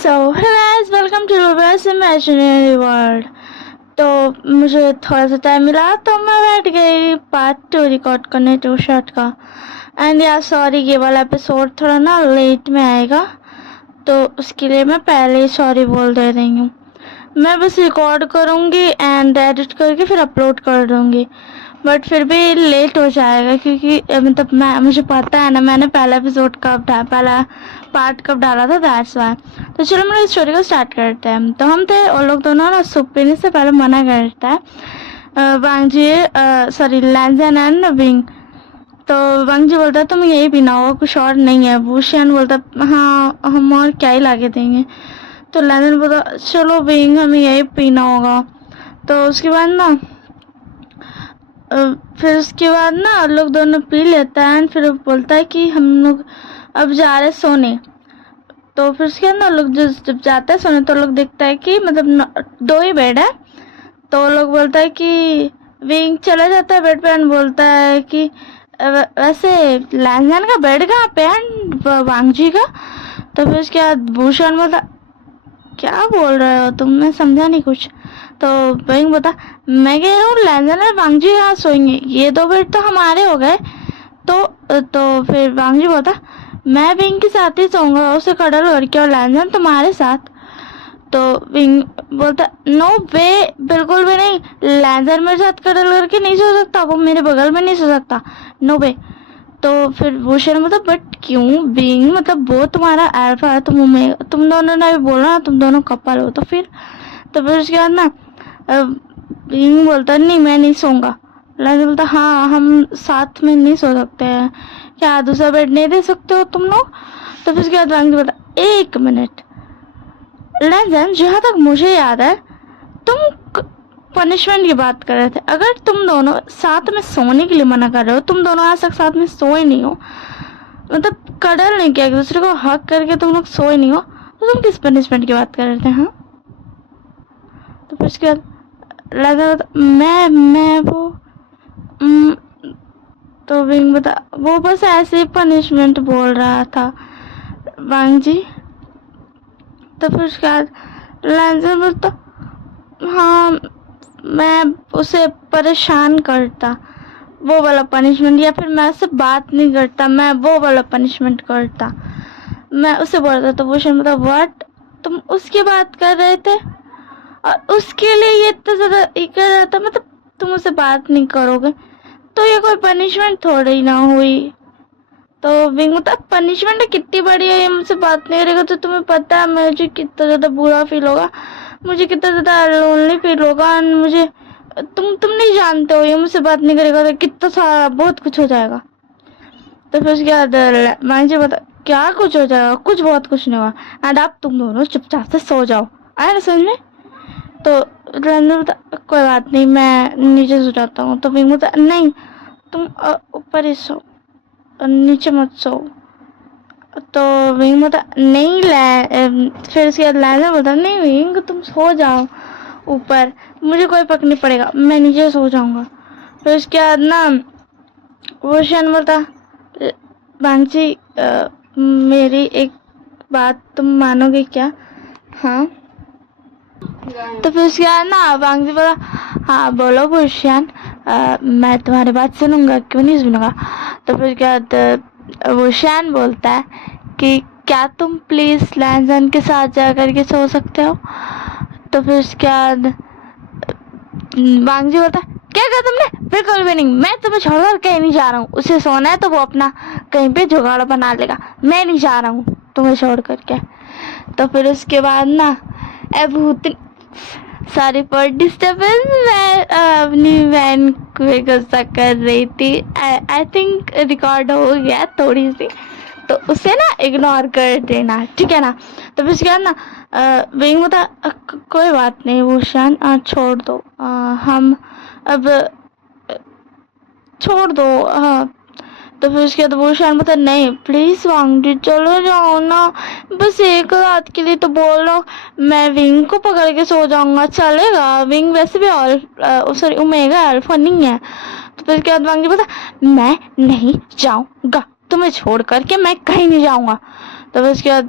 So hello guys, welcome to रूबर्स imaginary world. तो मुझे थोड़ा सा टाइम मिला तो मैं बैठ गई पार्ट 2 रिकॉर्ड करने टू शॉट का। एंड यार सॉरी, ये वाला एपिसोड थोड़ा ना लेट में आएगा, तो उसके लिए मैं पहले ही सॉरी बोल दे रही हूँ। मैं बस रिकॉर्ड करूँगी एंड एडिट करके फिर अपलोड कर दूँगी, बट फिर भी लेट हो जाएगा क्योंकि मतलब मुझे पता है ना मैंने पहला पार्ट कब डाला था, दैट्स वाई। तो चलो मेरी स्टोरी को स्टार्ट करते हैं। तो हम थे और लोग दोनों ना सूप पीने से पहले मना करता है वांगजी, सॉरी लैंजन एंड विंग। तो वांगजी बोलता है तुम यही पीना होगा, कुछ और नहीं है। वुशियान बोलता है हाँ हम और क्या ही लाके देंगे। तो लैंजन बोलता चलो विंग हमें यही पीना होगा। तो उसके बाद ना फिर उसके बाद ना लोग दोनों पी लेता है एंड फिर बोलता है कि हम लोग अब जा रहे सोने। तो फिर उसके बाद ना लोग जब जाते हैं सोने तो लोग देखता है कि मतलब दो ही बेड है। तो लोग बोलता है कि विंग चला जाता है बेड पे एंड बोलता है कि वैसे लैंजन का बेड कहाँ पे एंड वांगजी का। तो फिर उसके बाद भूषण बोलता क्या बोल रहे हो तुम, मैं समझा नहीं कुछ। तो विंग बता मैं कह रहा हूँ लैंजन और वांगजी यहाँ सोएंगे, ये दो बेड तो हमारे हो गए। तो फिर वांगजी बोलता मैं विंग के साथ ही सोऊंगा, उसे कडल करके, और लैंजन तुम्हारे साथ। तो विंग बोलता नो वे, बिल्कुल भी नहीं, लैंजर मेरे साथ कडल करके नहीं सो सकता, वो मेरे बगल में नहीं सो सकता, नो वे। तो फिर भूषण मतलब बट क्यों विंग, मतलब वो तुम्हारा अल्फा है, तुम दोनों ने भी बोला ना तुम दोनों कपल हो। तो फिर उसके बाद ना विंग बोलता नहीं मैं नहीं सोऊंगा। लैंजर बोलता हाँ हम साथ में नहीं सो सकते हैं, क्या दूसरा बेड नहीं दे सकते हो तुम लोग। तो फिर उसके बाद वांगजी बोलता एक मिनट लैंजन, जहाँ तक मुझे याद है तुम पनिशमेंट की बात कर रहे थे। अगर तुम दोनों साथ में सोने के लिए मना कर रहे हो, तुम दोनों आज तक साथ में सोए नहीं हो, मतलब कडल नहीं किया, एक दूसरे को हक करके तुम लोग सोए नहीं हो, तो तुम किस पनिशमेंट की बात कर रहे थे। हाँ तो फिर उसके बाद लैंजन मैं वो तो विंग बता वो बस ऐसे ही पनिशमेंट बोल रहा था वांगजी। तो फिर उसके बाद लैंजन बोलता हाँ मैं उसे परेशान करता, वो वाला पनिशमेंट, या फिर मैं उससे बात नहीं करता, मैं वो वाला पनिशमेंट करता, मैं उसे बोलता। तो भूषण बोलता व्हाट, तुम उसकी बात कर रहे थे और उसके लिए ये इतना ज्यादा कर रहा था, मतलब तुम उससे बात नहीं करोगे तो ये कोई पनिशमेंट थोड़ी ना हुई। तो विंग मतलब पनिशमेंट कितनी बड़ी है, ये मुझसे बात नहीं करेगा तो तुम्हें पता है मुझे कितना ज्यादा बुरा फील होगा, मुझे कितना ज्यादा लोनली फील होगा। मुझे तुम नहीं जानते हो, ये मुझसे बात नहीं करेगा तो कितना सारा बहुत कुछ हो जाएगा। तो फिर उसके बाद मांझी बता क्या कुछ हो जाएगा, कुछ बहुत कुछ नहीं होगा एंड आप तुम दोनों चुपचाप से सो जाओ, आया ना समझ में। तो रंजन बता कोई बात नहीं मैं नीचे सो जाता हूँ। तो विंग बता नहीं तुम ऊपर ही सो, नीचे मत सो। तो विंग बता नहीं फिर उसके बाद लैंजर बोलता नहीं विंग तुम सो जाओ ऊपर, मुझे कोई फर्क नहीं पड़ेगा, मैं नीचे सो जाऊंगा। फिर उसके बाद ना वो शन बोलता वांगजी मेरी एक बात तुम मानोगे क्या। हाँ तो फिर उसके बाद ना वांगजी बोला हाँ बोलो भूषण, मैं तुम्हारी बात सुनूंगा, क्यों नहीं सुनूंगा। तो फिर उसके बाद भूषण बोलता है कि क्या तुम प्लीज लैंजन के साथ जा करके सो सकते हो। तो फिर उसके बाद वांगजी बोलता क्या कहा तुमने, बिल्कुल भी नहीं, मैं तुम्हें छोड़कर कहीं नहीं जा रहा हूँ, उसे सोना है तो वो अपना कहीं पे जुगाड़ बना लेगा, मैं नहीं जा रहा हूँ तुम्हें छोड़ करके। तो फिर उसके बाद ना भूत सॉरी फॉर डिस्टर्बेंस, मैं अपनी बहन को गुस्सा कर रही थी, आई थिंक रिकॉर्ड हो गया थोड़ी सी, तो उसे ना इग्नोर कर देना ठीक है ना। तो फिर उसके बाद ना विंग बता कोई बात नहीं भूषण, छोड़ दो, हम अब छोड़ दो। हाँ तो फिर उसके बाद भूषण बता नहीं प्लीज वांगजी चलो जाओ ना, बस एक रात के लिए तो बोल रहा हूँ, मैं विंग को पकड़ के सो जाऊंगा चलेगा, विंग वैसे भी सॉरी ओमेगा अल्फा नहीं है। तो फिर उसके बाद वांगजी बता मैं नहीं जाऊंगा, तुम्हें छोड़ करके मैं कहीं नहीं जाऊंगा। तो फिर उसके बाद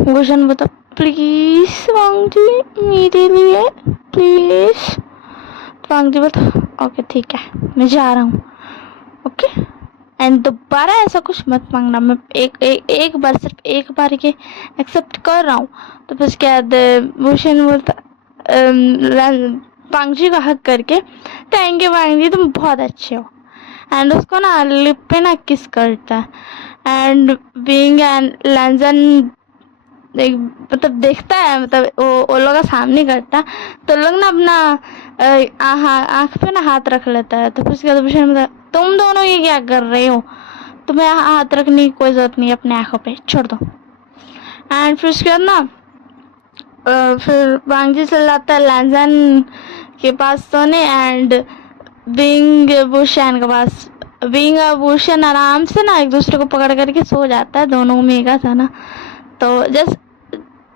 भूषण बता प्लीज वांग जी मेरे लिए प्लीज। वांग जी बोलता ओके ठीक है मैं जा रहा हूँ, ओके एंड दोबारा ऐसा कुछ मत मांगना, मैं एक बार सिर्फ एक बार के एक्सेप्ट कर रहा हूँ। तो फिर उसके बाद भूषण बोलता वांग जी का हक करके थैंक यू वांग जी तुम बहुत अच्छे हो, एंड उसको ना लिप पे ना किस करता है एंड बीइंग एंड लैंजन मतलब देखता है, मतलब वो लोग का सामने करता है तो लोग ना अपना आँख पे ना हाथ रख लेता है। तो फिर उसके बाद भूषण बोलता तुम दोनों ये क्या कर रहे हो, तुम्हें हाथ रखने की कोई जरूरत नहीं अपने आँखों पे, छोड़ दो। एंड फिर उसके बाद ना फिर वांग जी चल जाता है लैंजन के पास सोने एंड बिंग भूषण के पास। बिंग भूषण आराम से ना एक दूसरे को पकड़ करके सो जाता है, दोनों में एक था ना। तो जस्ट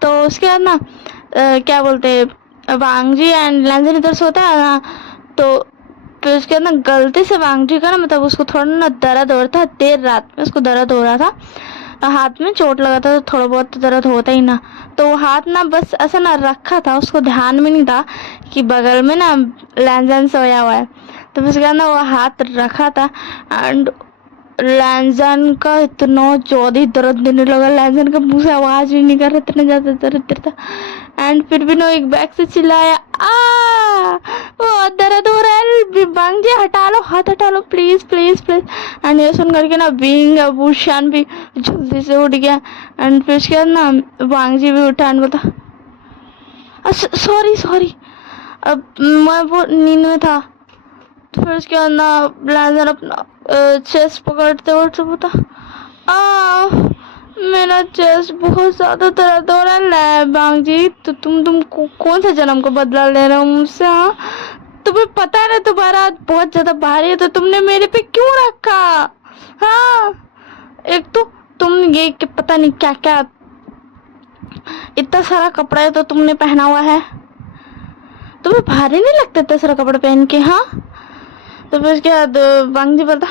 तो उसके बाद ना क्या बोलते वांग जी एंड लैंजन इधर सोता है ना, तो फिर उसके बाद ना गलती से वांग जी का ना मतलब उसको थोड़ा ना दर्द हो रहा था, देर रात में उसको दर्द हो रहा था, हाथ में चोट लगा था तो थोड़ा बहुत तो दर्द होता ही ना। तो हाथ ना बस ऐसा ना रखा था, उसको ध्यान में नहीं था कि बगल में ना लैंजन सोया हुआ है। तो फिर उसके बाद ना वो हाथ रखा था एंड लैंजन का इतना ज्यादा दर्द देने लगा, लैंजन का मुंह से आवाज भी नहीं कर रहा, इतना ज्यादा दर्द देता। एंड फिर भी ना एक बैग से चिल्लाया वो दर्द हो रहा है वांग जी हटा लो, हाथ हटा लो प्लीज प्लीज प्लीज। एंड ये सुन करके ना बिंग भूषण भी जल्दी से उठ गया एंड फिर उसके बाद ना वांग जी भी उठा एंड बोला सॉरी सॉरी अब मैं वो नींद में था। तो फिर उसके बाद ना लैंजन अपना चेस्ट पकड़ते उठ बोलता मेरा चेस्ट बहुत ज्यादा दर्द हो रहा है वांग जी, तो तुम कौन सा जन्म को बदला ले रहे हो मुझसे? हाँ तुम्हें पता है ना तुम्हारा हाथ बहुत ज्यादा भारी है तो तुमने मेरे पे क्यों रखा? हाँ एक तो तुम ये कि पता नहीं क्या क्या इतना सारा कपड़ा है तो तुमने पहना हुआ है, तुम्हें भारी नहीं लगता इतना सारा कपड़ा पहन के? हाँ तो फिर उसके बाद वांग जी बोलता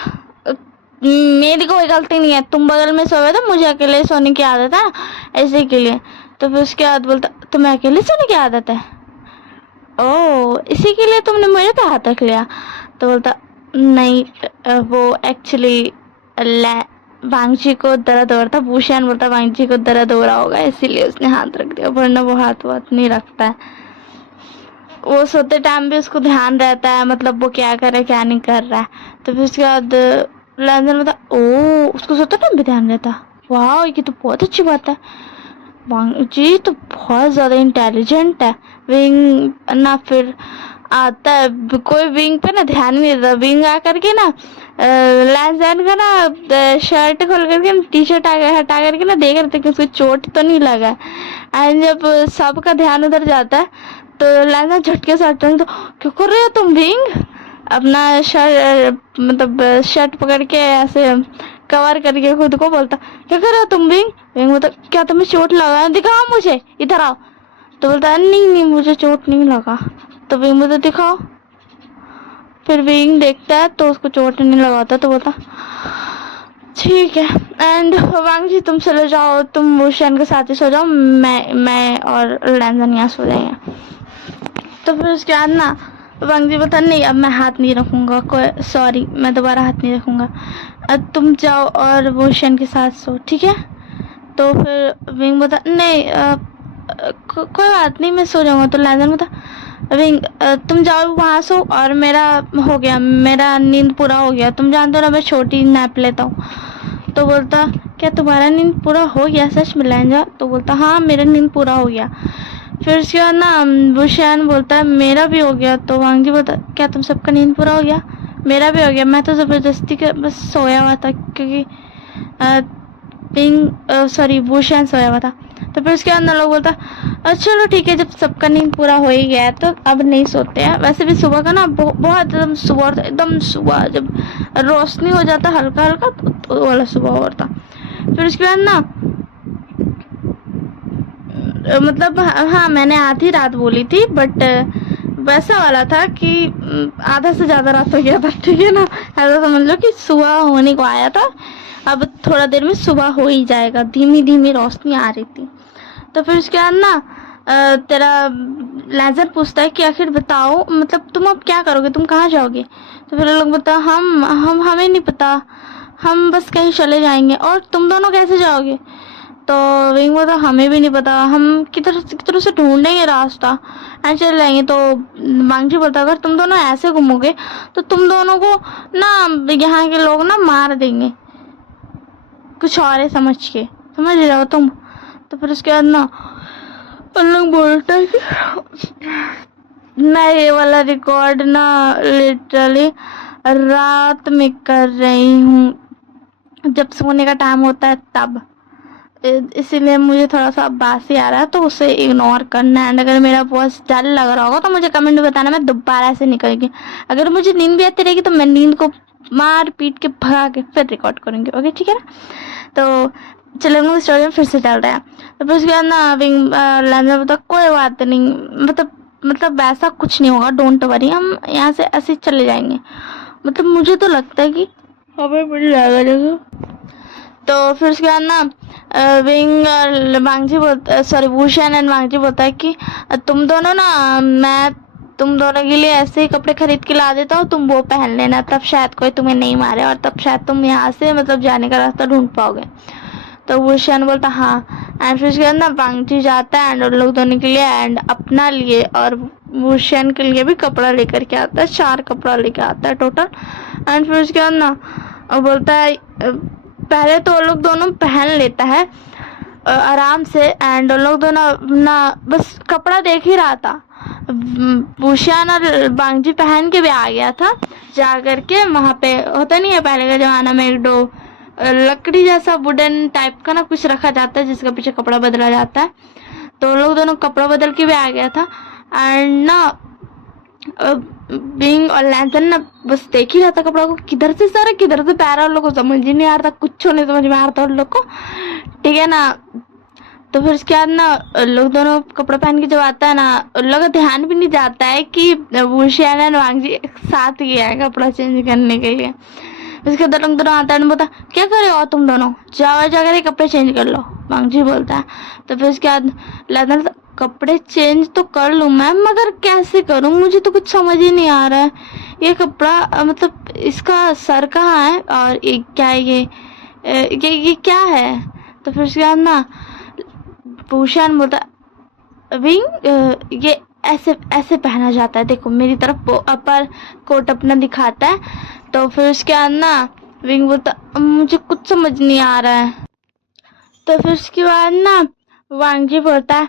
मेरी कोई गलती नहीं है, तुम बगल में सोए थे, मुझे अकेले सोने की आदत है ऐसे के लिए। तो फिर उसके बाद बोलता तुम्हें अकेले सोने की आदत है, ओह इसी के लिए तुमने मेरे पे हाथ रख लिया? तो बोलता नहीं वो एक्चुअली वांग जी को दर्द हो रहा था। भूषण बोलता वांग जी को दर्द हो रहा होगा इसीलिए उसने हाथ रख दिया, वरना वो हाथ नहीं रखता है, वो सोते टाइम भी उसको ध्यान रहता है मतलब वो क्या कर रहा है क्या नहीं कर रहा है। तो फिर उसके बाद लैंजन बता ओ उसको सोते टाइम भी ध्यान रहता, वाह ये तो बहुत अच्छी बात है, वांग जी तो बहुत ज्यादा इंटेलिजेंट है। विंग ना फिर आता है कोई विंग पे ना ध्यान नहीं देता, विंग आकर के ना लैंजन का ना शर्ट खोल करके टी शर्ट हटा करके ना देख रहे थे कि उसको चोट तो नहीं लगा है। एंड जब सबका ध्यान उधर जाता है तो लैंजन झटके से हटने तो क्यों कर रहे हो तुम विंग? अपना शर्ट मतलब शर्ट पकड़ के ऐसे कवर करके खुद को बोलता क्या कर रहे हो तुम विंग? विंग बोलता क्या तुम्हें चोट लगा है? दिखाओ मुझे, इधर आओ। तो बोलता नहीं नहीं मुझे चोट नहीं लगा। तो विंग बोलता दिखाओ। फिर विंग देखता है तो उसको चोट नहीं लगाता तो बोलता ठीक है। एंड वांग जी तुम चले जाओ, तुम भूषण के साथ ही सो जाओ, मैं और लैंजन यहाँ सो जाएंगे। तो फिर उसके बाद ना वांग जी बोलता नहीं अब मैं हाथ नहीं रखूंगा, कोई सॉरी मैं दोबारा हाथ नहीं रखूंगा, अब तुम जाओ और भूषण के साथ सो ठीक है। तो फिर विंग बोलता नहीं कोई बात नहीं मैं सो जाऊंगा। तो लैंजन बोलता विंग तुम जाओ वहाँ सो और मेरा हो गया, मेरा नींद पूरा हो गया, तुम जानते हो ना मैं छोटी नैप लेता हूँ। तो बोलता क्या तुम्हारा नींद पूरा हो गया सच में लैंजन? तो बोलता हाँ मेरा नींद पूरा हो गया। फिर उसके बाद ना भूषण बोलता है मेरा भी हो गया। तो वांग जी बोलता क्या तुम सबका नींद पूरा हो गया? मेरा भी हो गया, मैं तो जबरदस्ती के बस सोया हुआ था क्योंकि सॉरी भूषण सोया हुआ था। तो फिर उसके अंदर लोग बोलता चलो ठीक है जब सबका नींद पूरा हो ही गया है तो अब नहीं सोते हैं। वैसे भी सुबह का ना बहुत एकदम सुबह जब रोशनी हो जाता हल्का हल्का तो वाला सुबह होता। फिर उसके बाद ना मतलब हाँ मैंने आधी रात बोली थी बट वैसा वाला था कि आधा से ज्यादा रात हो गया था ठीक है ना, ऐसा समझ लो कि सुबह होने को आया था, अब थोड़ा देर में सुबह हो ही जाएगा, धीमी धीमी रोशनी आ रही थी। तो फिर उसके बाद ना तेरा लेजर पूछता है कि आखिर बताओ, मतलब तुम अब क्या करोगे, तुम कहाँ जाओगे। तो फिर वो लोग बोलता हम हमें नहीं पता, हम बस कहीं चले जाएंगे। और तुम दोनों कैसे जाओगे। तो विंग बोलता हमें भी नहीं पता, हम किधर से ढूंढेंगे रास्ता, ऐसे चले जाएंगे। तो वांगजी बोलता अगर तुम दोनों ऐसे घूमोगे तो तुम दोनों को ना यहाँ के लोग ना मार देंगे, कुछ और है समझ के, समझ रहे हो तुम। तो फिर उसके बाद ना उन लोग बोलता है कि मैं ये वाला रिकॉर्ड ना लिटरली रात में कर रही हूँ, जब सोने का टाइम होता है तब, इसीलिए मुझे थोड़ा सा बासी आ रहा है, तो उसे इग्नोर करना है। अगर मेरा वॉइस डल लग रहा होगा तो मुझे कमेंट में बताना, मैं दोबारा से निकलेगी। अगर मुझे नींद भी आती रहेगी तो मैं नींद को मार पीट के भगा के फिर रिकॉर्ड करूँगी। ओके ठीक है ना। तो चलो हम स्टोरी में फिर से चल रहे हैं। तो फिर उसके बाद ना विंग लैंडर बोलता कोई बात नहीं, मतलब वैसा कुछ नहीं होगा, डोंट वरी, हम यहाँ से ऐसे चले जाएंगे। मतलब मुझे तो लगता है कि हमें मिल जाएगा जगह। तो फिर उसके बाद ना विंग और वांगजी बोलता, सॉरी वूशियान एंड वांगजी बोलता है कि तुम दोनों ना, मैं तुम दोनों के लिए ऐसे ही कपड़े खरीद के ला देता हूँ, तुम वो पहन लेना, तब शायद कोई तुम्हें नहीं मारे और तब शायद तुम यहाँ से मतलब जाने का रास्ता ढूंढ पाओगे। तो वूशियान बोलता हाँ। एंड फिर उसके बाद ना वांगजी जाता है एंड उन लोग दोनों के लिए एंड अपना लिए और वूशियान के लिए भी कपड़ा लेकर के आता है, 4 कपड़ा लेके आता है टोटल। एंड फिर उसके बाद ना वो बोलता है पहले तो वो लोग दोनों पहन लेता है आराम से एंड वो लोग दोनों ना बस कपड़ा देख ही रहा था। वूशियान और वांगजी पहन के भी आ गया था, जा करके वहाँ पे होता नहीं है पहले का जमाना में एक दो लकड़ी जैसा वुडन टाइप का ना कुछ रखा जाता है जिसका पीछे कपड़ा बदला जाता है। तो वो लोग दोनों कपड़ा बदल के भी आ गया था एंड ना बिंग और लैंथन ना बस देख ही रहा था कपड़ा को, किधर से सर किधर से पैर, उन लोग को समझ ही नहीं आ रहा था, कुछ नहीं समझ में आ रहा था उन लोग को, ठीक है ना। तो फिर उसके बाद ना लोग दोनों कपड़ा पहन के जब आता है ना, उन लोग का ध्यान भी नहीं जाता है कि वूशियान और वांगजी एक साथ गया है कपड़ा चेंज करने के लिए। उसके बाद लोग दोनों आता है बोलता क्या कर रहे हो तुम दोनों, जाओ जाकर कपड़े चेंज कर लो, वांगजी बोलता है। तो फिर उसके बाद लैंथन कपड़े चेंज तो कर लूँ मैम, मगर कैसे करूँ, मुझे तो कुछ समझ ही नहीं आ रहा है, ये कपड़ा मतलब इसका सर कहाँ है और ये क्या है, ये क्या है। तो फिर उसके बाद ना वूशियान बोलता विंग ये ऐसे ऐसे पहना जाता है, देखो मेरी तरफ वो अपर कोट अपना दिखाता है। तो फिर उसके बाद ना विंग बोलता मुझे कुछ समझ नहीं आ रहा है। तो फिर उसके बाद ना वांगजी बोलता है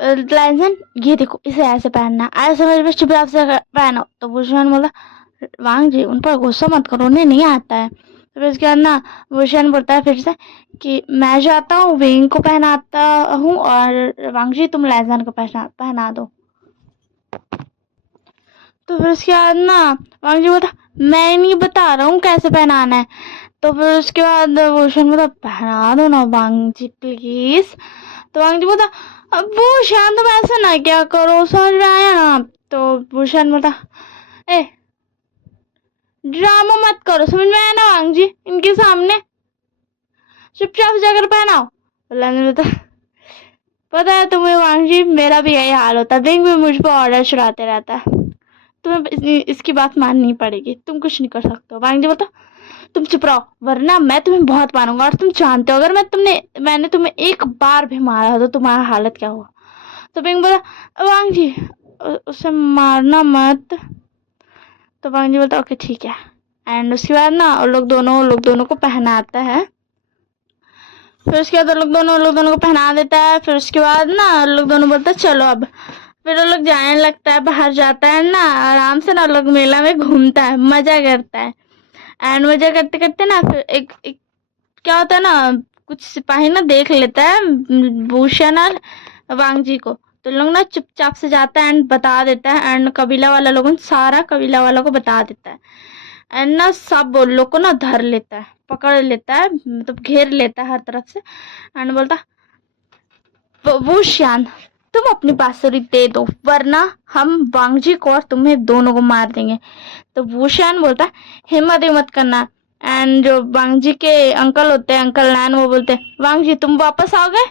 लाइजन ये देखो इसे ऐसे पहनना, ऐसे समझ में चुपचाप से पहनो। तो वूशियान बोला वांगजी उन पर गुस्सा मत करो, उन्हें नहीं आता है। तो फिर उसके बाद ना वूशियान बोलता है फिर से कि मैं जाता हूँ विंग को पहनाता हूँ और वांगजी तुम लाइजन को पहना दो। तो फिर उसके बाद ना वांगजी बोलता मैं नहीं बता रहा हूँ कैसे पहनाना है। तो फिर उसके बाद वूशियान बोलता पहना दो ना वांगजी प्लीज। तो वांगजी बोलता अब वूशियान तुम ऐसे ना क्या करो, समझ में आया ना। तो वूशियान बोलता ए ड्रामा मत करो, समझ में आया ना वांगजी, इनके सामने चुपचाप जाकर पहनाओ। लैंथन बोलता पता है तुम्हें वांगजी मेरा भी यही हाल होता है, विंग भी मुझ पर ऑर्डर चुराते रहता है, तुम्हें इसकी बात माननी पड़ेगी, तुम कुछ नहीं कर सकते हो। वांगजी बोलता तुम चुप रहो वरना मैं तुम्हें बहुत मारूंगा, और तुम जानते हो अगर मैंने तुम्हें एक बार भी मारा हो तो तुम्हारा हालत क्या हुआ। तो विंग बोला वांगजी उसे मारना मत। तो वांगजी बोलता ओके ठीक है। एंड उसके बाद ना लोग दोनों को पहनाता है। फिर उसके बाद लोग दोनों को पहना देता है। फिर उसके बाद ना लोग दोनों बोलते चलो अब। फिर वो लोग जाने लगता है, बाहर जाता है ना आराम से ना, लोग मेला में घूमता है, मजा करता है। एंड मजा करते करते ना फिर एक क्या होता है ना, कुछ सिपाही ना देख लेता है वूशियान और वांगजी को, तो लोग ना चुपचाप से जाता है एंड बता देता है एंड कबीला वाला लोगों सारा कबीला वालों को बता देता है। एंड ना सब लोग को ना धर लेता है, पकड़ लेता है, मतलब घेर लेता है हर तरफ से एंड बोलता वूशियान तुम अपनी बांसुरी दे दो वरना हम वांगजी को और तुम्हें दोनों को मार देंगे। तो वूशियान बोलता हिम्मत मत करना। एंड जो वांगजी के अंकल होते हैं, अंकल नैन, वो बोलते वांगजी तुम वापस आओगे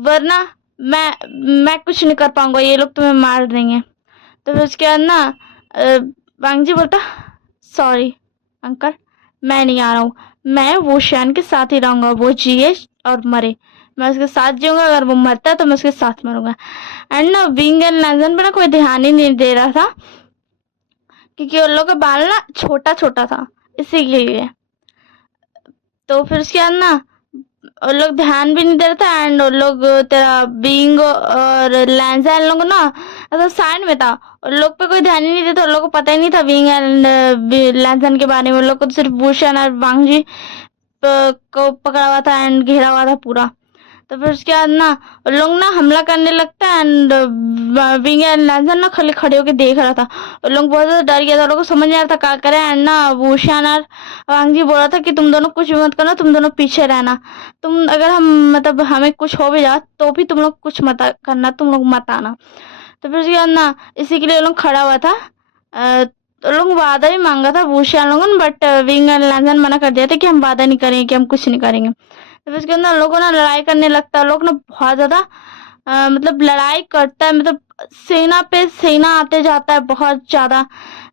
वरना मैं कुछ नहीं कर पाऊंगा, ये लोग तुम्हें मार देंगे। तो फिर उसके बाद ना वांग जी बोलता सॉरी अंकल, मैं नहीं आ रहा हूँ, मैं वो शैन के साथ ही रहूंगा, वो जिए और मरे मैं उसके साथ जीऊंगा, अगर वो मरता है तो मैं उसके साथ मरूंगा। एंड ना विंग एंड लैंजन पे ना कोई ध्यान ही नहीं दे रहा था, क्योंकि उन लोगों का बाल ना छोटा छोटा था इसीलिए। तो फिर उसके बाद ना उन लोग ध्यान भी नहीं दे रहे थे, एंड उन लोग तेरा बीइंग और लैंजा इन लोग ना ऐसा साइड में था, उन लोग पे कोई ध्यान ही नहीं देता, उन लोग को पता ही नहीं था बीइंग एंड लैंजन के बारे में। उन लोग को तो सिर्फ भूषण और वांगजी को पकड़ा हुआ था एंड घेरा हुआ था पूरा। तो फिर उसके बाद ना उन लोग ना हमला करने लगता है, एंड विंग एंड लैंजन ना खाली खड़े होकर देख रहा था। उन लोग बहुत ज्यादा डर गया था, उन लोग को समझ नहीं आ रहा था क्या करे। एंड ना भूषण और वांगजी बोल रहा था कि तुम दोनों कुछ भी मत करना, तुम दोनों पीछे रहना, तुम अगर हम मतलब हमें कुछ हो भी जाए तो भी तुम लोग कुछ मत करना, तुम लोग मत आना। तो फिर उसके बाद ना इसी के लिए लोग खड़ा हुआ था। तो लोग वादा भी मांगा था भूषण लोगों ने, बट विंग एंड लैंजन मना कर दिया था कि हम वादा नहीं करेंगे, कि हम कुछ नहीं करेंगे। तो फिर उसके अंदर लोगों ना लड़ाई करने लगता है, लोग ना बहुत ज्यादा मतलब लड़ाई करता है, मतलब सेना पे सेना आते जाता है बहुत ज्यादा।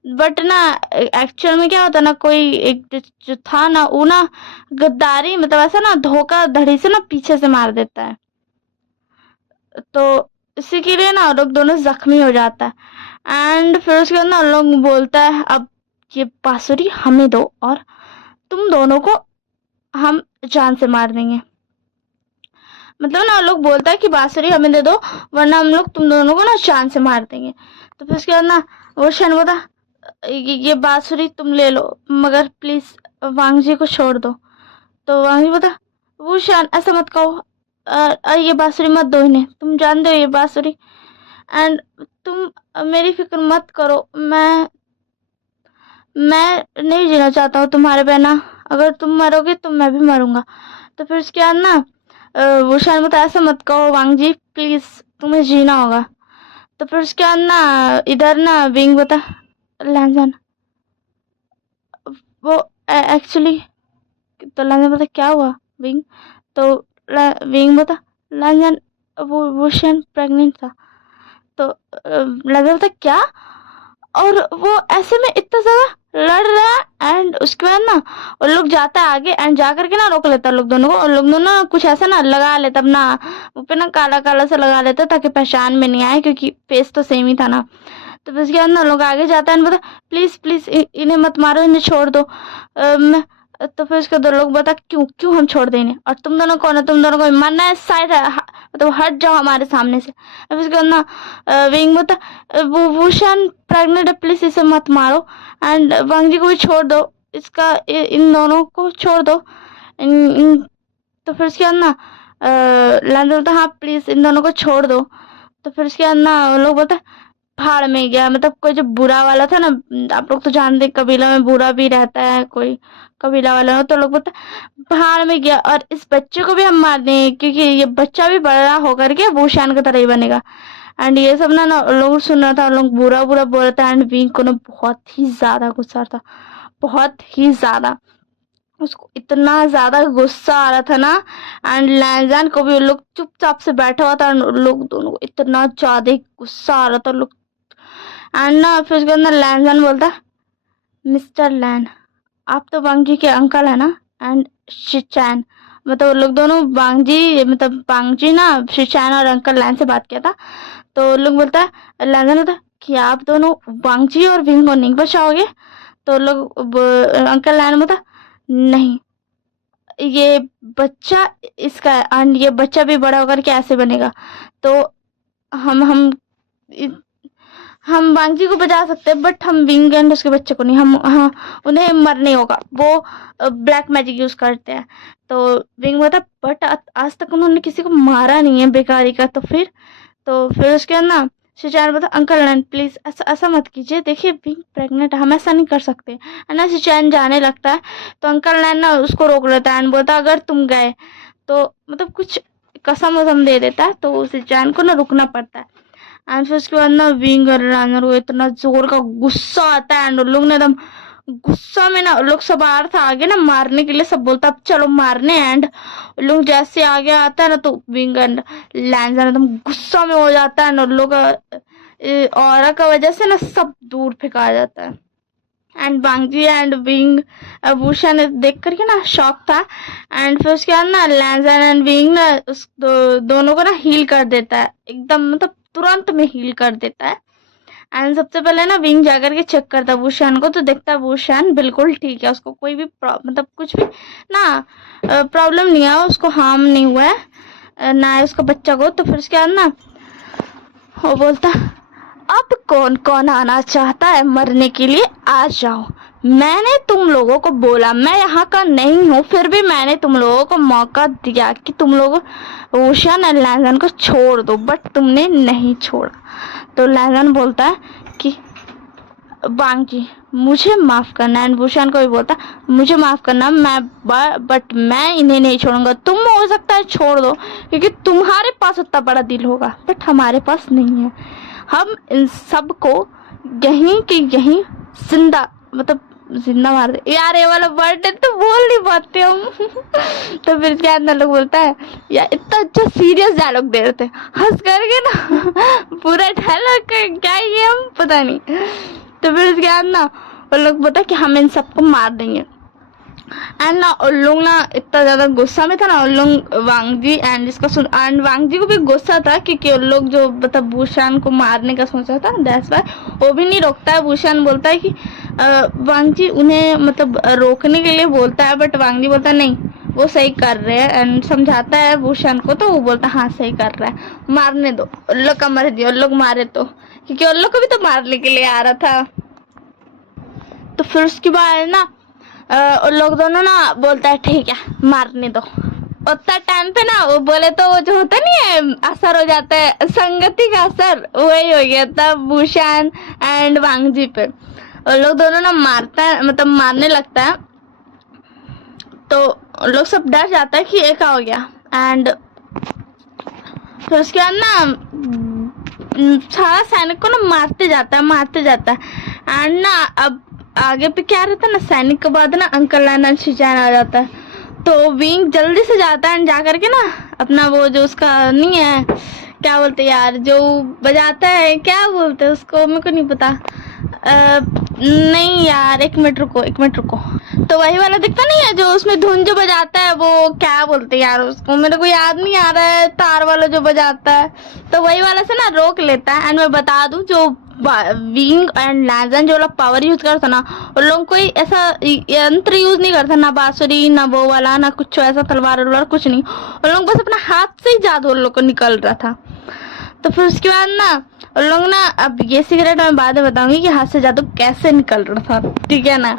बट ना एक्चुअल में क्या होता है ना, कोई एक जो था ना वो ना गद्दारी मतलब ऐसा ना धोखाधड़ी से ना पीछे से मार देता है। तो इसी के लिए ना लोग दोनों जख्मी हो जाता है। एंड फिर उसके बाद ना लोग बोलता है अब ये बांसुरी हमें दो और तुम दोनों को हम जान से मार देंगे। मतलब ना लोग बोलता है कि बांसुरी हमें दे दो वरना हम लोग तुम दोनों को ना जान से मार देंगे। तो फिर उसके बाद ना वो शन बोला ये बांसुरी तुम ले लो मगर प्लीज वांग जी को छोड़ दो। तो वांग जी बोला वो शन ऐसा मत कहो, ये बांसुरी मत दो इन्हें, तुम जान दो ये बांसुरी, एंड तुम मेरी फिक्र मत करो, मैं नहीं जीना चाहता हूँ तुम्हारे बिना, अगर तुम मरोगे तो मैं भी मरूंगा। तो फिर उसके बाद ना वो शायद बता ऐसा मत कहो वांग जी प्लीज, तुम्हें जीना होगा। तो फिर उसके बाद ना इधर ना विंग बता लैंजन वो एक्चुअली, तो लैंजन बता क्या हुआ विंग। तो विंग बता लैंजन वो शायद प्रेग्नेंट था। तो लैंजन बता क्या, और वो ऐसे में इतना ज्यादा लड़ रहा है। एंड उसके बाद ना वो लोग जाता है आगे एंड जा करके ना रोक लेता है लोग दोनों को, और लोग दोनों ना कुछ ऐसा ना लगा लेता अपना मुंह पे ना काला काला सा लगा लेता ताकि पहचान में नहीं आए, क्योंकि फेस तो सेम ही था ना। तो फिर उसके बाद ना लोग आगे जाता है, बता प्लीज प्लीज इन्हें मत मारो, इन्हें छोड़ दो। तो फिर उसके दो लोग बता क्यों क्यों हम छोड़ दें इन्हें, और तुम दोनों कौन है, तुम दोनों को मारना है, साइड मतलब हट जाओ हमारे सामने से। फिर उसके बाद ना विंग बता वो भूषण प्रेग्नेंट है, प्लीज इसे मत मारो, एंड वांग जी को भी छोड़ दो, इसका इन दोनों को छोड़ दो। तो फिर उसके बाद ना लैंडर बोलता हाँ प्लीज इन दोनों को छोड़ दो। तो फिर उसके बाद ना वो लोग बोलते भाड़ में गया, मतलब कोई जो बुरा वाला था ना, आप लोग तो जानते कबीला में बुरा भी रहता है, कोई कबीला वाला हो तो लोग बोलते भाड़ में गया, और इस बच्चे को भी हम मार देंगे क्योंकि ये बच्चा भी बड़ा होकर के भूषण की तरह ही बनेगा। एंड ये सब ना लोग सुन रहा था, लोग बुरा बुरा बोल रहा था, एंड विंग को ना बहुत ही ज्यादा गुस्सा था, बहुत ही ज्यादा, उसको इतना ज्यादा गुस्सा आ रहा था ना। एंड लैंजन को भी लोग चुपचाप से बैठा हुआ था, लोग दोनों को इतना ज्यादा गुस्सा आ रहा था लोग। एंड ना फिर उसके अंदर लैंजन बोलता मिस्टर लैन आप तो बांगजी के अंकल है ना, एंड शिचैन, मतलब वो लोग दोनों बांगजी मतलब बांगजी ना शिचैन और अंकल लैन से बात किया था। तो लोग बोलता है लैंजन होता कि आप दोनों बांगजी और विंग को नहीं बचाओगे। तो लोग अंकल लैन बोलता नहीं ये बच्चा इसका है, एंड ये बच्चा भी बड़ा होकर के ऐसे बनेगा, तो हम वांगजी को बचा सकते हैं बट हम विंग एंड उसके बच्चे को नहीं, हम हाँ उन्हें मरने होगा, वो ब्लैक मैजिक यूज करते हैं। तो विंग बता बट आज तक उन्होंने किसी को मारा नहीं है बेकारी का। तो फिर उसके बाद ना शिचान बता अंकल नैन प्लीज ऐसा ऐसा मत कीजिए, देखिए विंग प्रेग्नेंट है, हम ऐसा नहीं कर सकते। है ना शिचान जाने लगता है, तो अंकल नैन ना उसको रोक लेता है एंड बोलता अगर तुम गए तो मतलब कुछ कसम वसम दे देता है, तो शिचान को ना रुकना पड़ता है। एंड फिर उसके बाद ना विंग और रनर को इतना जोर का गुस्सा आता है, एंड लोग ने एकदम गुस्सा में ना लोग सब आ रहा था आगे ना मारने के लिए, सब बोलता अब चलो मारने। एंड लोग जैसे आगे आता है ना तो विंग एंड लैंजन एकदम गुस्सा में हो जाता है ना, लोग ऑरा का वजह से ना सब दूर फेंका जाता है। एंड बांगजी एंड विंग भूषण देख करके ना शॉक था। एंड फिर उसके बाद ना लैंजन एंड विंग ना उस दोनों को ना हील कर देता है, एकदम मतलब तुरंत में हील कर देता है। एंड सबसे पहले ना विंग जाकर के चेक करता है भूषण को, तो देखता है भूषण बिल्कुल ठीक है, उसको कोई भी मतलब कुछ भी ना प्रॉब्लम नहीं है, उसको हार्म नहीं हुआ है ना है उसका बच्चा को। तो फिर उसके बाद ना वो बोलता अब कौन कौन आना चाहता है मरने के लिए, आ जाओ। मैंने तुम लोगों को बोला मैं यहाँ का नहीं हूँ, फिर भी मैंने तुम लोगों को मौका दिया कि तुम लोग भूषण और लैंजन को छोड़ दो, बट तुमने नहीं छोड़ा। तो लैंजन बोलता है कि बांगजी मुझे माफ करना, एंड भूषण को भी बोलता मुझे माफ करना, बट मैं इन्हें नहीं छोड़ूंगा। तुम हो सकता है छोड़ दो क्योंकि तुम्हारे पास उतना बड़ा दिल होगा, बट हमारे पास नहीं है। हम इन सब को यहीं के यहीं जिंदा मतलब जिंदा मार दे। यार ये वाला वर्ड है तो बोल नहीं पाते हम तो फिर क्या ना लोग बोलता है यार इतना अच्छा सीरियस डायलॉग दे रहे थे, हंस करके ना पूरा डायलॉग क्या ये हम पता नहीं। तो फिर उसके बाद ना वो लोग बोलता कि हम इन सबको मार देंगे। एंड ना उन लोग ना इतना ज्यादा गुस्सा में था ना उन लोग वांगजी एंड इसका सुन, एंड वांगजी को भी गुस्सा था क्योंकि उन लोग जो मतलब भूषण को मारने का सोचा था, दैट्स व्हाई वो भी नहीं रोकता है। भूषण बोलता है कि वांगजी उन्हें मतलब रोकने के लिए बोलता है, बट वांगजी बोलता है नहीं वो सही कर रहे हैं, एंड समझाता है भूषण को, तो वो बोलता हाँ सही कर रहा है, मारने दो, उन लोग का मर्जी, उन लोग मारे तो, क्योंकि उन लोग को भी तो मारने के लिए आ रहा था। तो फिर उसके बाद ना उन लोग दोनों ना बोलता है ठीक है मारने दो। उतना टाइम पे ना वो बोले तो वो जो होता नहीं है असर हो जाता है, संगति का असर वही हो गया तब भूषण एंड वांगजी पे। उन लोग दोनों ना मारता है मतलब मारने लगता है, तो लोग सब डर जाता है कि ये क्या हो गया। एंड फिर उसके बाद ना सारा सैनिक को ना मारते जाता है। एंड ना अब आगे पे क्या रहता है ना, सैनिक के बाद ना अंकल लाइन शिजान आ जाता है, तो विंग जल्दी से जाता है जा करके ना अपना वो जो उसका नहीं है क्या बोलते यार जो बजाता है, क्या बोलते हैं उसको मेरे को नहीं पता, नहीं यार एक मिनट रुको, तो वही वाला दिखता नहीं है जो उसमें धुन जो बजाता है, वो क्या बोलते हैं यार उसको, मेरे को याद नहीं आ रहा है, तार वाला जो बजाता है, तो वही वाला से ना रोक लेता है। एंड मैं बता दूं जो विंग एंड लैंजन जो लोग पावर यूज करता ना, उन लोग कोई ऐसा यंत्र यूज नहीं करता, ना बांसुरी ना वो वाला ना कुछ ऐसा तलवार वलवार कुछ नहीं, उन लोग बस अपना हाथ से ही जादू उन लोग को निकल रहा था। तो फिर उसके बाद ना उन लोग ना, अब ये सिगरेट मैं बाद में बताऊंगी कि हाथ से जादू कैसे निकल रहा था, ठीक है ना।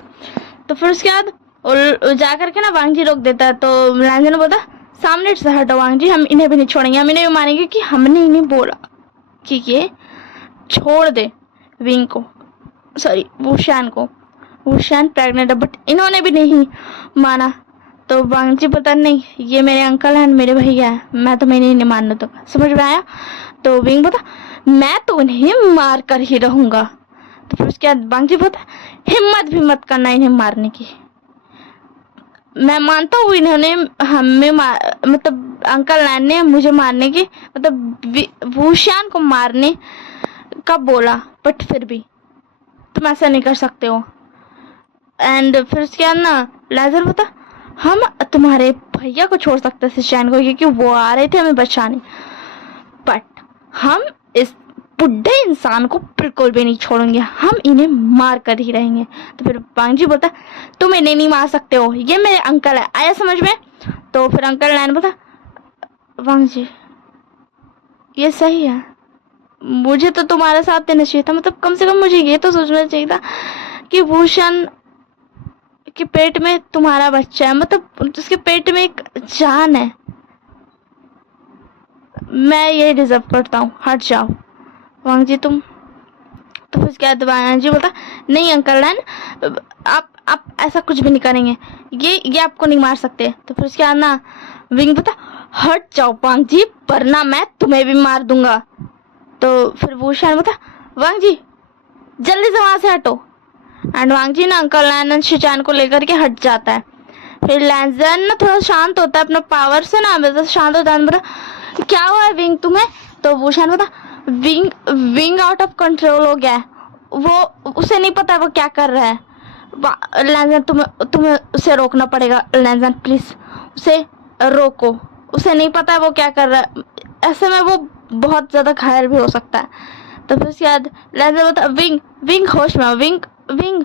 तो फिर उसके बाद जा करके ना वांगजी रोक देता है, तो लैंजन बोलता सामने से हटो वांगजी, हम इन्हें भी नहीं छोड़ेंगे, हम इन्हें भी मारेंगे कि हमने इन्हें बोला कि ये छोड़ दे विंग को, सॉरी भूषण को, भूषण प्रेग्नेंट है, बट इन्होंने भी नहीं माना। तो वांगजी पता नहीं ये मेरे अंकल हैं मेरे भैया है, मैं तो मैंने नहीं मानना, तो समझ में आया। तो विंग बता मैं तो उन्हें मार कर ही रहूंगा। तो फिर उसके बाद वांगजी बता हिम्मत भी मत करना इन्हें मारने की, मैं मानता हूँ इन्होंने हमें मतलब अंकल नान ने मुझे मारने की मतलब भूषण को मारने का बोला, बट फिर भी तुम ऐसा नहीं कर सकते हो। एंड फिर उसके बाद ना लेजर बता हम तुम्हारे भैया को छोड़ सकते थे शैन को, क्योंकि वो आ रहे थे हमें बचाने, बट हम इस बुढ़े इंसान को बिल्कुल भी नहीं छोड़ेंगे, हम इन्हें मार कर ही रहेंगे। तो फिर वांगजी बोलता तुम इन्हें नहीं मार सकते हो, ये मेरे अंकल है, आया समझ में। तो फिर अंकल नान बोलता वांगजी ये सही है, मुझे तो तुम्हारे साथ देना चाहिए था, मतलब कम से कम मुझे ये तो सोचना चाहिए था कि भूषण के पेट में तुम्हारा बच्चा है, मतलब उसके पेट में एक जान है, मैं ये डिजर्व करता हूँ, हट जाओ वांगजी तुम। तो फिर क्या वांगजी बोलता नहीं अंकल नान आप ऐसा कुछ भी नहीं करेंगे, ये आपको नहीं मार सकते। तो फिर उसके बाद ना विंग बोलता हट जाओ वांगजी वरना मैं तुम्हें भी मार दूंगा। तो फिर भूषण बोलता वांगजी जल्दी से वहां से हटो, एंड वांगजी ना अंकल लैन एंड शिचान को लेकर के हट जाता है। फिर लैंजन ना थोड़ा शांत होता है अपने पावर से ना, वैसे शांत होता है, बोला क्या हुआ है विंग तुम्हें? तो भूषण बोला विंग आउट ऑफ कंट्रोल हो गया है, वो उसे नहीं पता वो क्या कर रहा है। लैंजन तुम्हें उसे रोकना पड़ेगा, लैंजन प्लीज उसे रोको, उसे नहीं पता है वो क्या कर रहा है, ऐसे में वो बहुत ज्यादा घायल भी हो सकता है। तो फिर उसके बाद लैंजन बोलता विंग होश में, विंग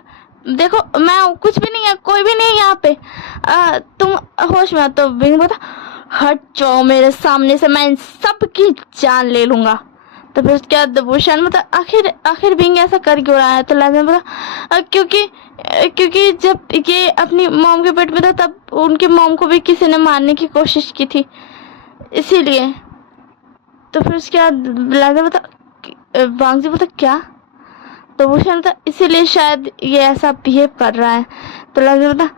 देखो मैं कुछ भी नहीं है, कोई भी नहीं है यहाँ पे, तुम होश में। तो विंग बोलता हट जाओ मेरे सामने से, मैं इन सब की जान ले लूंगा। तो फिर उसके बाद भूषण मतलब आखिर विंग ऐसा कर क्यों रहा है? तो लैंजन बोला क्योंकि जब ये अपनी मॉम के पेट में था तब उनकी मॉम को भी किसी ने मारने की कोशिश की थी, इसीलिए। तो फिर उसके बाद लैंजन बोला वांगजी बोला क्या? तो भूषण था इसीलिए शायद ये ऐसा बिहेव कर रहा है। तो लैंजन बोला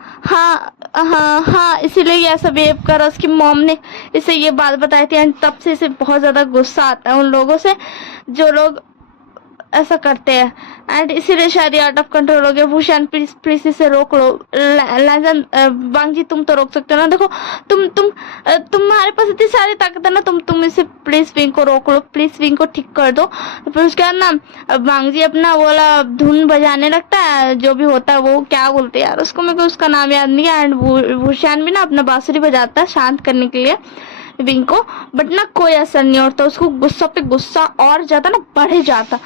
हाँ इसीलिए ये ऐसा बिहेव कर रहा है, उसकी मॉम ने इसे ये बात बताई थी एंड तब से इसे बहुत ज़्यादा गुस्सा आता है उन लोगों से जो लोग ऐसा करते हैं, एंड इसीलिए शायद ये आउट ऑफ कंट्रोल हो गया। भूषण प्लीज इसे रोक लो। लैंजन वांगजी तुम तो रोक सकते हो ना, देखो तुम्हारे पास इतनी सारी ताकत है ना, तुम इसे प्लीज विंग को रोक लो, प्लीज विंग को ठीक कर दो। फिर उसके बाद ना वांगजी अपना वाला धुन बजाने लगता है, जो भी होता है वो क्या बोलते हैं यार उसको, मेरे को उसका नाम याद नहीं है। एंड भूषण भी ना अपना बांसुरी बजाता है शांत करने के लिए विंग को, बट ना कोई असर नहीं होता, उसको गुस्सा पे गुस्सा और ज्यादा ना बढ़े जाता।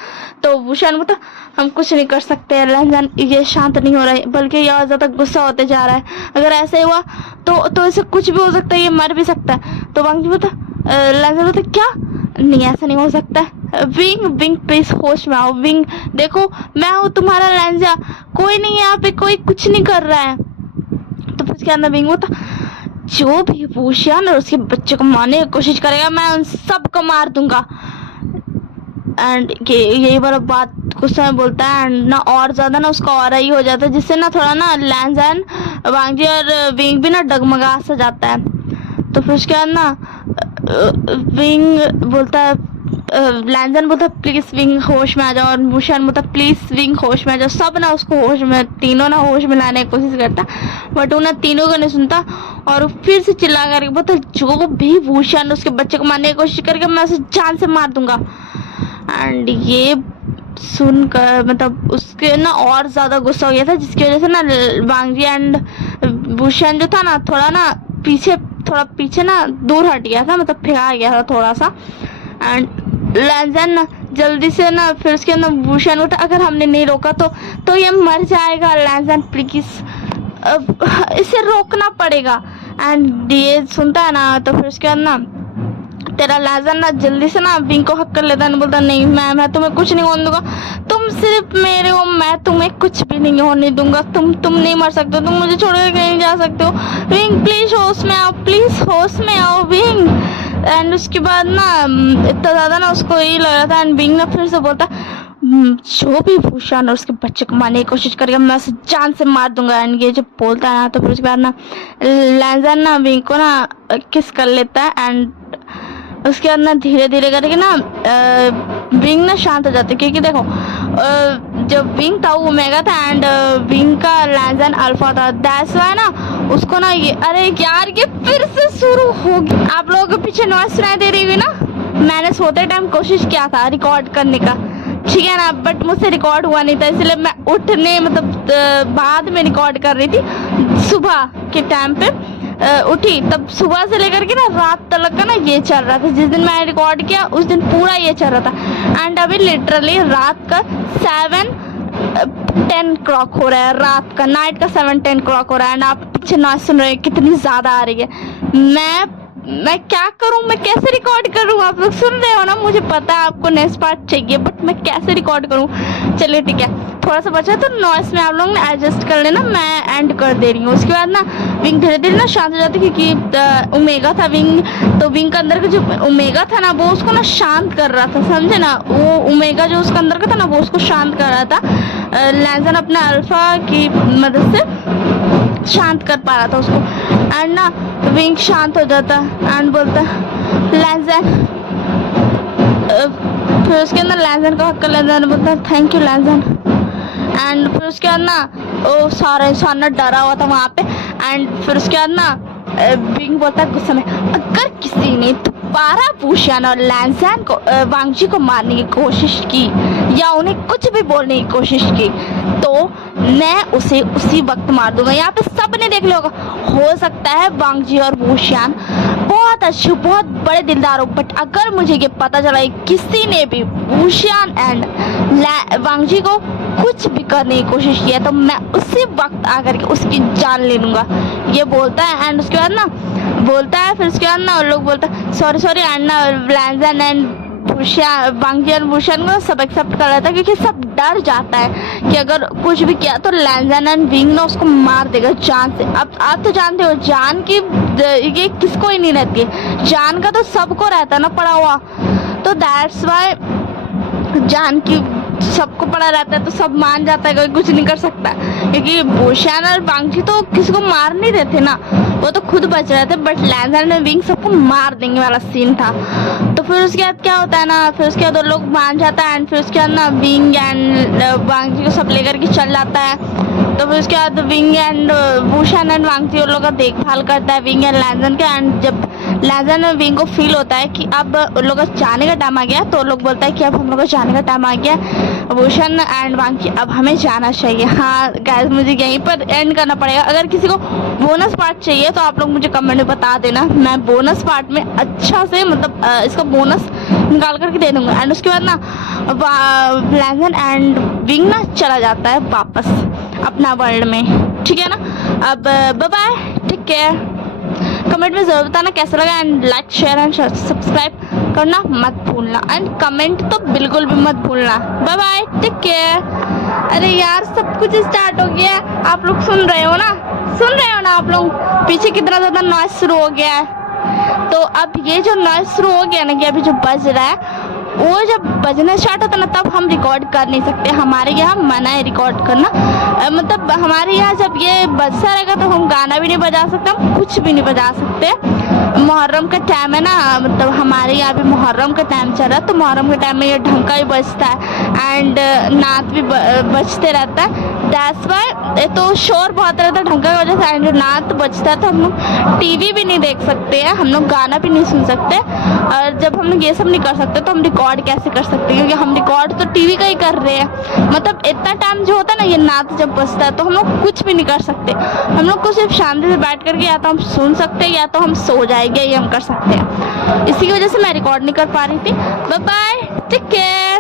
तो भूषण बोलता हम कुछ नहीं कर सकते, लैंजन ये शांत नहीं हो रहा है बल्कि ये और ज्यादा गुस्सा होते जा रहा है, अगर ऐसे हुआ तो इसे कुछ भी हो सकता है, ये मर भी सकता है। तो वांगजी बोलता लैंजन बोलता क्या नहीं, ऐसा नहीं हो सकता है। विंग प्लीज होश में आओ, विंग देखो मैं हूँ तुम्हारा लैंजा, कोई नहीं है यहाँ पे, कोई कुछ नहीं कर रहा है। तो फिर उसके अंदर विंग बोलता जो भी भूषण और उसके बच्चे को मारने की कोशिश करेगा मैं उन सबको मार दूंगा। एंड यही वाला बात गुस्सा में बोलता है एंड ना और ज्यादा ना उसका और ही हो जाता है, जिससे ना थोड़ा ना लैंजन वांगजी और विंग भी ना डगमगा सा जाता है। तो फिर उसके बाद ना विंग बोलता है लैंजन बोलता प्लीज विंग होश में आ जाओ, और भूषण बोलता प्लीज विंग होश में आ जाओ। सब ना उसको होश में, तीनों ना होश में लाने की कोशिश करता, बट उन्हें तीनों को नहीं सुनता और फिर से चिल्ला करके बोलता जो भी भूषण उसके बच्चे को मारने की कोशिश करके मैं उसे जान से मार दूंगा। एंड ये सुनकर मतलब उसके ना और ज्यादा गुस्सा हो गया था, जिसकी वजह से ना वांगजी एंड भूषण जो था ना थोड़ा पीछे ना दूर हट गया था, मतलब फेंका गया था थोड़ा सा। एंड लैंजन ना जल्दी से ना फिर उसके अंदर भूषण उठा, अगर हमने नहीं रोका तो ये मर जाएगा, लैंजन प्लीज इसे रोकना पड़ेगा। एंड ये सुनता है ना, तो फिर उसके बाद ना तेरा लैंजन ना जल्दी से ना विंग को हक कर लेता है, बोलता नहीं मैं तुम्हें कुछ नहीं होने दूंगा, तुम सिर्फ मेरे हो, मैं तुम्हें कुछ भी नहीं होने दूंगा, तुम नहीं मर सकते, तुम मुझे छोड़कर कहीं जा सकते हो, विंग प्लीज होश में आओ, प्लीज होश में आओ विंग। एंड उसके बाद ना इतना ज्यादा ना उसको यही लग रहा था, एंड विंग ना फिर से बोलता जो भी भूषण और उसके बच्चे को मारने की कोशिश करेगा मैं उसे जान से मार दूंगा। एंड ये जब बोलता है ना तो फिर उसके बाद ना लैंजन ना विंग को ना किस कर लेता है, एंड उसके बाद ना धीरे धीरे करके ना विंग ना शांत हो जाती है, क्योंकि देखो जब विंग था वो ओमेगा था एंड विंग का लैंजन अल्फा था, दैट्स व्हाई ना उसको ना ये अरे यार ये फिर से शुरू होगी। आप लोगों के पीछे नॉइस सुनाई दे रही हुई ना, मैंने सोते टाइम कोशिश किया था रिकॉर्ड करने का, ठीक है ना, बट मुझसे रिकॉर्ड हुआ नहीं था, इसलिए मैं उठने मतलब बाद में रिकॉर्ड कर रही थी। सुबह के टाइम पे उठी, तब सुबह से लेकर के ना रात तक का ना ये चल रहा था, जिस दिन मैंने रिकॉर्ड किया उस दिन पूरा ये चल रहा था। एंड अभी लिटरली रात का 7:10 क्लॉक हो रहा है, रात का नाइट का 7:10 क्लॉक हो रहा है, एंड आप पीछे नॉइस सुन रहे हैं कितनी ज्यादा आ रही है। मैं क्या करूं, मैं कैसे रिकॉर्ड करूं? आप लोग सुन रहे हो ना, मुझे पता है आपको नेक्स्ट पार्ट चाहिए, बट मैं कैसे रिकॉर्ड करूं? चलिए ठीक है, थोड़ा सा बचा तो नॉइस में आप लोग ने एडजस्ट कर लेना, मैं एंड कर दे रही हूँ। उसके बाद ना विंग धीरे धीरे ना शांत हो जाती, क्योंकि ओमेगा था विंग, तो विंग के अंदर का जो ओमेगा था ना वो उसको ना शांत कर रहा था, समझे ना, वो ओमेगा जो उसके अंदर का था ना वो उसको शांत कर रहा था। लैंजन अपने अल्फा की मदद से शांत कर पा रहा था उसको। एंड ना विंग शांत हो जाता एंड बोलता लैंजन, फिर उसके अंदर लैंजन का हक कर लैंजन बोलता थैंक यू लैंजन। एंड फिर उसके बाद ना वो सारा इंसान ना डरा हुआ था वहाँ पे। एंड फिर उसके बाद ना विंग बोलता है गुस्से में, अगर किसी ने दोबारा वुशियान और लैंज़न को वांगजी को मारने की कोशिश की या उन्हें कुछ भी बोलने की कोशिश की तो मैं उसे उसी वक्त मार दूंगा। यहाँ पे सबने देख लिया होगा। हो सकता है वांगजी और वुशियान बहुत अच्छे बहुत बड़े दिलदार हो, बट अगर मुझे ये पता चला कि किसी ने भी वुशियान एंड वांगजी को कुछ भी करने की कोशिश किया तो मैं उसी वक्त आकर के उसकी जान ले लूँगा, ये बोलता है। एंड उसके बाद ना बोलता है, फिर उसके बाद ना वो लोग बोलता है सॉरी एंड ना लैंज़न एंड वांगजी और वुशियान को सब एक्सेप्ट कर रहा था क्योंकि सब डर जाता है कि अगर कुछ भी किया तो लैंज़न एंड विंग ना उसको मार देगा जान से। अब आप तो जानते हो जान की ये किसको ही नहीं रहती है, जान का तो सबको रहता है ना पड़ा हुआ, तो दैट्स वाई जान की सबको पड़ा रहता है तो सब मान जाता है, कोई कुछ नहीं कर सकता क्योंकि वुशियान और वांगजी तो किसी को मार नहीं देते ना, वो तो खुद बच रहे थे, बट लैंज़न एंड विंग सबको मार देंगे वाला सीन था। तो फिर उसके बाद क्या होता है ना, फिर उसके बाद वो लोग मान जाता है एंड फिर उसके बाद ना विंग एंड वांगजी को सब लेकर के चल जाता है। तो फिर उसके बाद विंग एंड वुशियान एंड वांगजी उन लोग का देखभाल करता है विंग एंड लैंज़न का। एंड जब लैंज़न और विंग को फील होता है कि अब उन लोग का जाने का टाइम आ गया तो लोग बोलता है कि अब हम लोग का जाने का टाइम आ गया वुशियान एंड वांगजी, अब हमें जाना चाहिए। हाँ गाइस, मुझे यहीं पर एंड करना पड़ेगा। अगर किसी को बोनस पार्ट चाहिए तो आप लोग मुझे कमेंट में बता देना, मैं बोनस पार्ट में अच्छा से मतलब इसका बोनस निकाल करके दे दूंगा। एंड उसके बाद ना लैंज़न एंड विंग ना चला जाता है वापस अपना वर्ल्ड में, ठीक है ना। अब bye bye, take care. Comment में जरूर बताना कैसा लगा and like share and subscribe करना मत भूलना एंड कमेंट तो बिल्कुल भी मत भूलना। Bye bye, take care. अरे यार सब कुछ स्टार्ट हो गया, आप लोग सुन रहे हो ना आप लोग, पीछे कितना ज़्यादा नॉइज शुरू हो गया है। तो अब ये जो नॉइज शुरू हो गया ना कि अभी जो बज रहा है वो जब बजना स्टार्ट होता ना तब हम रिकॉर्ड कर नहीं सकते, हमारे यहाँ मना है रिकॉर्ड करना। मतलब हमारे यहाँ जब ये बजता रहेगा तो हम गाना भी नहीं बजा सकते, हम कुछ भी नहीं बजा सकते। मुहर्रम का टाइम है ना, मतलब हमारे यहाँ भी मुहर्रम का टाइम चल रहा है तो मुहर्रम के टाइम में ये ढंका भी बजता है एंड नात भी बजते रहता है। दैट्स वाई तो शोर बहुत रहता है ढंका की वजह से, एंड नात बजता है तो हम लोग टीवी भी नहीं देख सकते हैं, हम लोग गाना भी नहीं सुन सकते। और जब हम लोग ये सब नहीं कर सकते तो हम रिकॉर्ड कैसे कर सकते हैं, क्योंकि हम रिकॉर्ड तो टीवी का ही कर रहे हैं। मतलब इतना टाइम जो होता है ना ये नात जब बजता है तो हम लोग कुछ भी नहीं कर सकते, हम लोग को सिर्फ शांति से बैठ करके या तो हम सुन सकते हैं या तो हम सो जाएंगे, ये हम कर सकते हैं। इसी की वजह से मैं रिकॉर्ड नहीं कर पा रही थी। Bye bye, take care.